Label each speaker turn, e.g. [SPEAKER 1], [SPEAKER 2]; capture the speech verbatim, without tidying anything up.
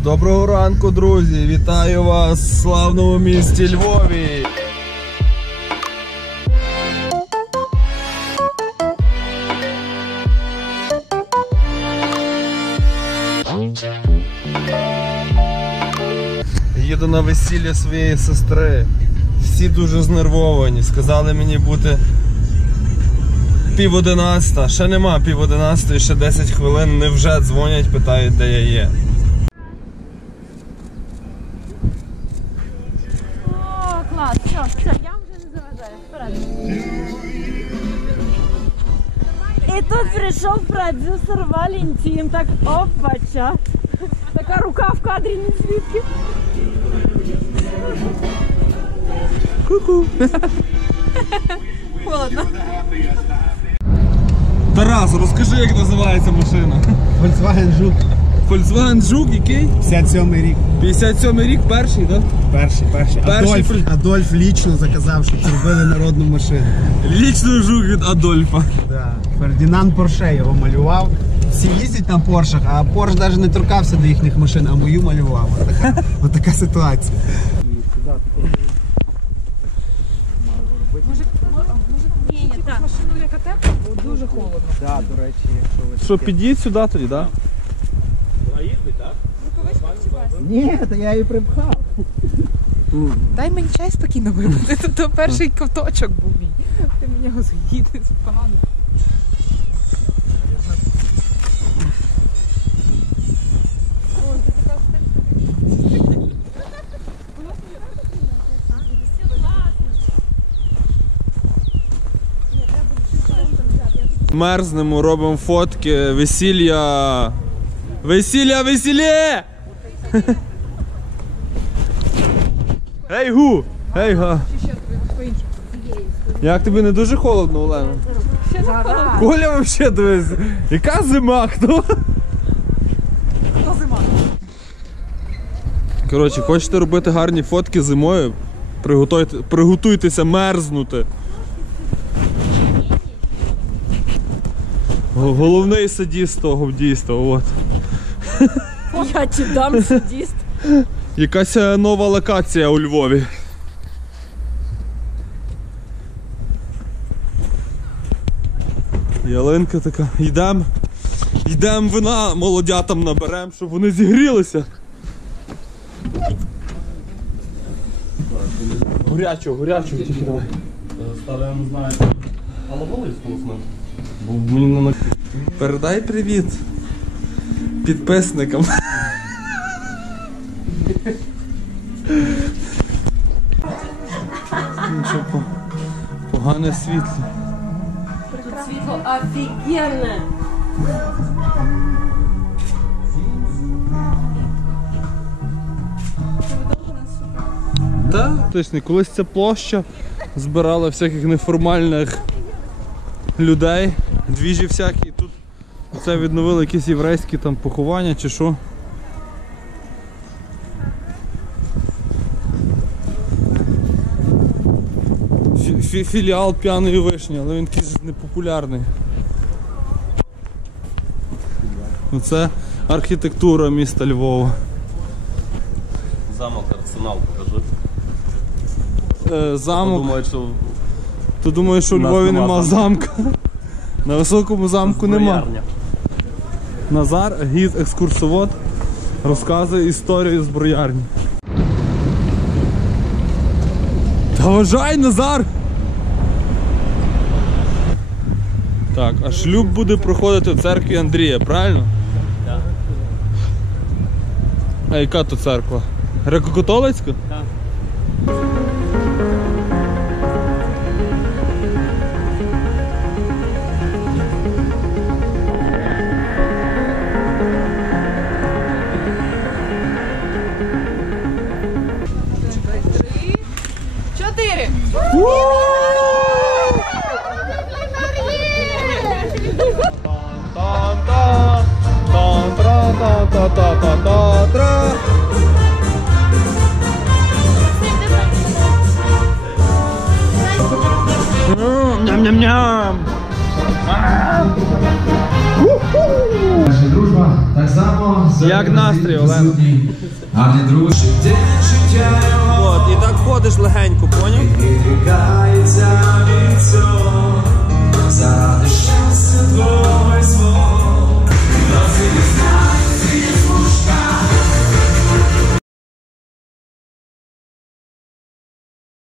[SPEAKER 1] Доброго ранку, друзі! Вітаю вас в славному місті Львові! Їду на весілля своєї сестри. Всі дуже знервовані. Сказали мені бути пів одинадцята. Ще нема пів одинадцятої, ще десять хвилин. Невже дзвонять, питають, де я є.
[SPEAKER 2] О, клас, все, все, я вже не заважаю. Вперед. І тут прийшов продюсер Валентин, так опача. Така рука в кадрі не звідки.
[SPEAKER 1] Ку-ку.
[SPEAKER 2] Холодно.
[SPEAKER 1] Тарас, розкажи, як називається машина.
[SPEAKER 3] Volkswagen Жук.
[SPEAKER 1] Volkswagen Жук, який?
[SPEAKER 3] п'ятдесят сьомий рік.
[SPEAKER 1] п'ятдесят сьомий рік, перший, так?
[SPEAKER 3] Перший, перший.
[SPEAKER 1] Перший
[SPEAKER 3] Адольф,
[SPEAKER 1] при-
[SPEAKER 3] Адольф лічно заказав, щоб зробили народну машину.
[SPEAKER 1] Лічно Жук від Адольфа.
[SPEAKER 3] Да. Фердінанд Порше його малював. Всі їздять на Поршах, а Порш навіть не торкався до їхніх машин, а мою малював. Ось така, ось така ситуація.
[SPEAKER 2] Може, ні, ні, так. Машину яка тепла, бо дуже холодно.
[SPEAKER 3] Так, до речі, якщо ви...
[SPEAKER 1] Що, під'їдь сюди тоді, так?
[SPEAKER 3] Ні, то я її припхав.
[SPEAKER 4] Дай мені чай спокійно випити, то, то перший ковточок був мій. Ти мені його з'їдеш погано.
[SPEAKER 1] Мерзнемо, робимо фотки, весілля. Весілля, весілля! Гей гу! Гей га! Як тобі не дуже холодно, Олена?
[SPEAKER 2] Ще не холодно.
[SPEAKER 1] Коля взагалі дивись, яка зима, хто?
[SPEAKER 4] Хто зима?
[SPEAKER 1] Коротше, хочете робити гарні фотки зимою? Приготуйте, приготуйтеся мерзнути. Г- Головний садіст того дійства, от.
[SPEAKER 2] Я ті дам садіст.
[SPEAKER 1] Якась е, нова локація у Львові. Ялинка така. Йдемо. Йдемо вина молодятам наберемо, щоб вони зігрілися. Горячого, горячого тільки давай.
[SPEAKER 5] Старе не знаю. Але були вкусно.
[SPEAKER 1] Бо мені на... Передай привіт підписникам. Нічого, по- погане світло.
[SPEAKER 2] Світло офігенне.
[SPEAKER 1] Так, точно, колись ця площа збирала всяких неформальних людей, двіжі всякі. Тут це відновили якісь єврейські там поховання чи що. Фі- фі- Філіал П'яної вишні, але він якийсь непопулярний. Оце архітектура міста Львова.
[SPEAKER 5] Замок Арсенал покажи.
[SPEAKER 1] Е, замок.
[SPEAKER 5] Думають, що
[SPEAKER 1] То думаю, що у
[SPEAKER 5] У нас
[SPEAKER 1] Львові
[SPEAKER 5] нема
[SPEAKER 1] нема замка. На високому замку нема.
[SPEAKER 5] зброярня.
[SPEAKER 1] Назар, гід екскурсовод, розказує історію зброярні. Та вважай, Назар! Так, а шлюб буде проходити в церкві Андрія, правильно?
[SPEAKER 5] Так.
[SPEAKER 1] А яка то церква? Греко-католицька?
[SPEAKER 5] Так.
[SPEAKER 4] Чотири!
[SPEAKER 1] Ням-ням-ням!
[SPEAKER 6] Наша дружба так само.
[SPEAKER 1] Як настрій, Олена?
[SPEAKER 6] гарні друзі, де життя його
[SPEAKER 1] От, і так ходиш легенько, поняв?
[SPEAKER 6] відрікається.